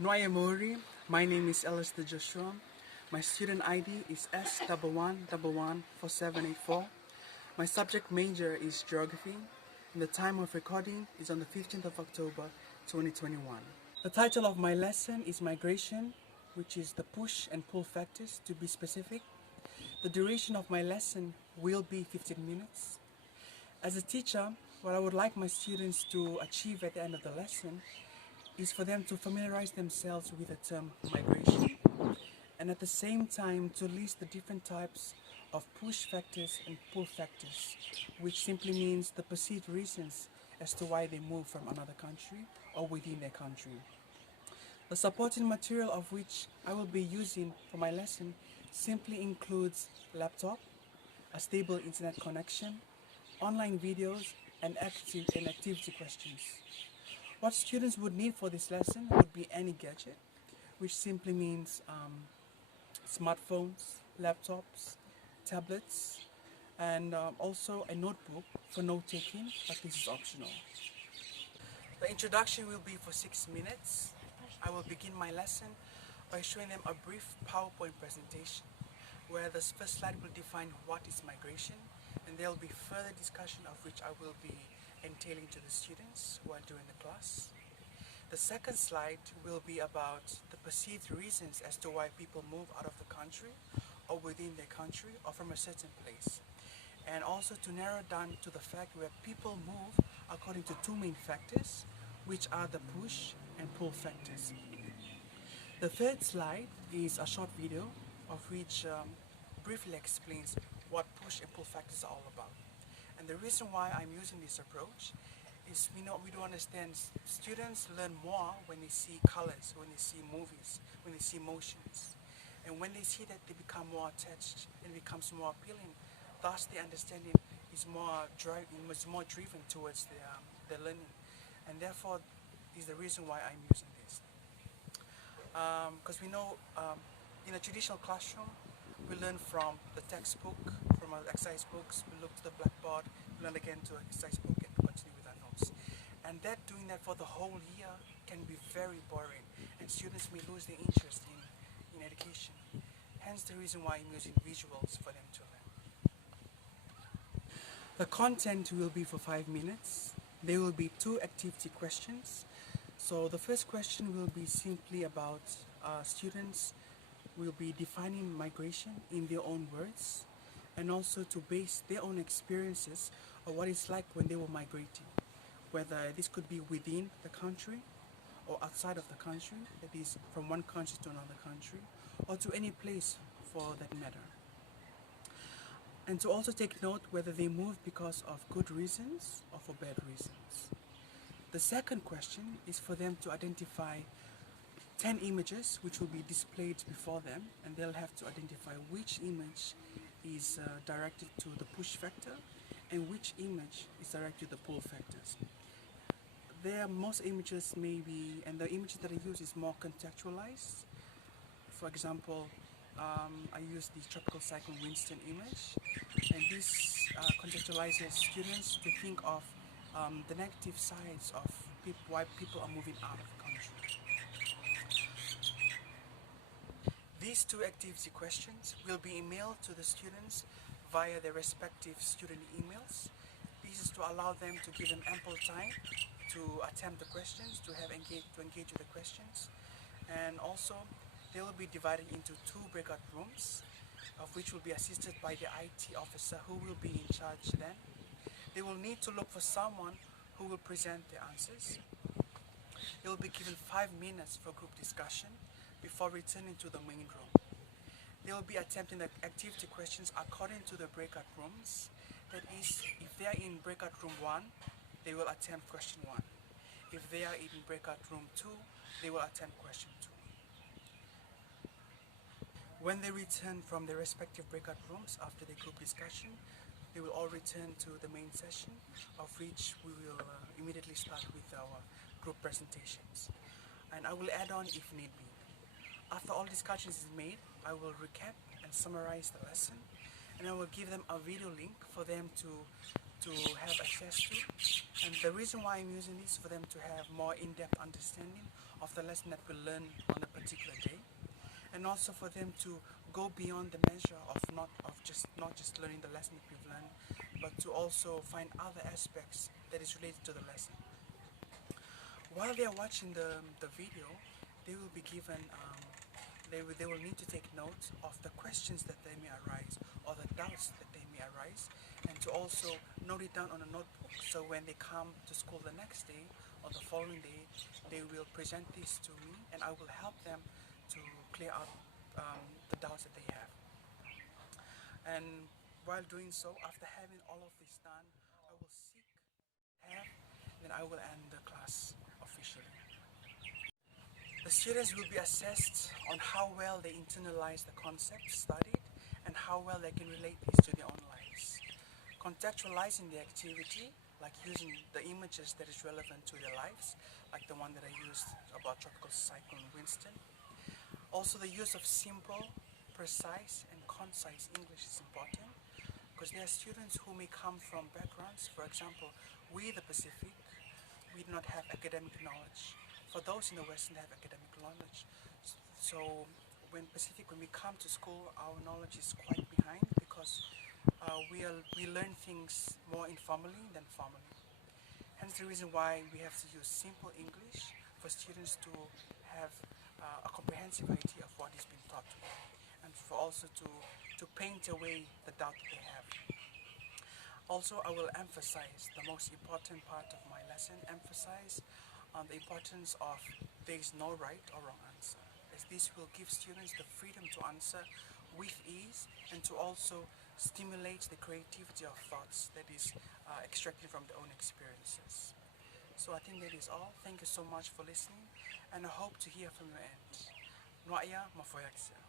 Noaya Mori, my name is Alistair Joshua. My student ID is S11114784. My subject major is Geography, and the time of recording is on the 15th of October 2021. The title of my lesson is Migration, which is the push and pull factors to be specific. The duration of my lesson will be 15 minutes. As a teacher, what I would like my students to achieve at the end of the lesson is for them to familiarize themselves with the term migration, and at the same time to list the different types of push factors and pull factors, which simply means the perceived reasons as to why they move from another country or within their country. The supporting material of which I will be using for my lesson simply includes laptop, a stable internet connection, online videos, and activity questions. What students would need for this lesson would be any gadget, which simply means smartphones, laptops, tablets, and also a notebook for note-taking, but this is optional. The introduction will be for 6 minutes. I will begin my lesson by showing them a brief PowerPoint presentation where the first slide will define what is migration, and there will be further discussion of which I will be entailing to the students who are doing the class. The second slide will be about the perceived reasons as to why people move out of the country or within their country or from a certain place, and also to narrow down to the fact where people move according to two main factors, which are the push and pull factors. The third slide is a short video of which briefly explains what push and pull factors are all about. And the reason why I'm using this approach is we do understand students learn more when they see colors, when they see movies, when they see motions. And when they see that, they become more attached and becomes more appealing. Thus, the understanding is more driven towards their learning. And therefore, is the reason why I'm using this. Because we know in a traditional classroom, we learn from the textbook, from our exercise books, we look to the blackboard, we learn again to exercise book and continue with our notes. And doing that for the whole year can be very boring, and students may lose their interest in education. Hence the reason why I'm using visuals for them to learn. The content will be for 5 minutes. There will be 2 activity questions. So the first question will be simply about students will be defining migration in their own words, and also to base their own experiences of what it's like when they were migrating, whether this could be within the country or outside of the country, that is from one country to another country, or to any place for that matter. And to also take note whether they moved because of good reasons or for bad reasons. The second question is for them to identify 10 images which will be displayed before them, and they'll have to identify which image is directed to the push factor and which image is directed to the pull factors. Most images may be, and the images that I use is more contextualized. For example, I use the tropical cyclone Winston image, and this contextualizes students to think of the negative sides of why people are moving out of the country. These 2 activity questions will be emailed to the students via their respective student emails. This is to allow them to give them ample time to attempt the questions, to engage with the questions. And also, they will be divided into 2 breakout rooms, of which will be assisted by the IT officer who will be in charge then. They will need to look for someone who will present the answers. They will be given 5 minutes for group discussion before returning to the main room. They will be attempting the activity questions according to the breakout rooms. That is, if they are in breakout room 1, they will attempt question 1. If they are in breakout room 2, they will attempt question 2. When they return from their respective breakout rooms after the group discussion, they will all return to the main session, of which we will immediately start with our group presentations. And I will add on if need be. After all discussions is made, I will recap and summarize the lesson, and I will give them a video link for them to have access to. And the reason why I'm using this is for them to have more in-depth understanding of the lesson that we learn on a particular day, and also for them to go beyond the measure of not just learning the lesson that we've learned, but to also find other aspects that is related to the lesson. While they are watching the video, they will be given they will need to take note of the questions that they may arise or the doubts that they may arise, and to also note it down on a notebook, so when they come to school the next day or the following day, they will present this to me and I will help them to clear out the doubts that they have. And while doing so, after having all of this done, I will seek help, then I will end the class officially. The students will be assessed on how well they internalize the concepts studied and how well they can relate these to their own lives. Contextualizing the activity, like using the images that is relevant to their lives, like the one that I used about tropical cyclone Winston. Also, the use of simple, precise and concise English is important, because there are students who may come from backgrounds, for example, we the Pacific, we do not have academic knowledge. For those in the West, they have academic knowledge. So when we come to school, our knowledge is quite behind, because we learn things more informally than formally. Hence the reason why we have to use simple English for students to have a comprehensive idea of what is being taught to them, and for also to paint away the doubt that they have. Also, I will emphasize the most important part of my lesson, emphasize on the importance of there is no right or wrong answer, as this will give students the freedom to answer with ease and to also stimulate the creativity of thoughts that is extracted from their own experiences. So I think that is all. Thank you so much for listening, and I hope to hear from your end. Nwaya mafoyaksel.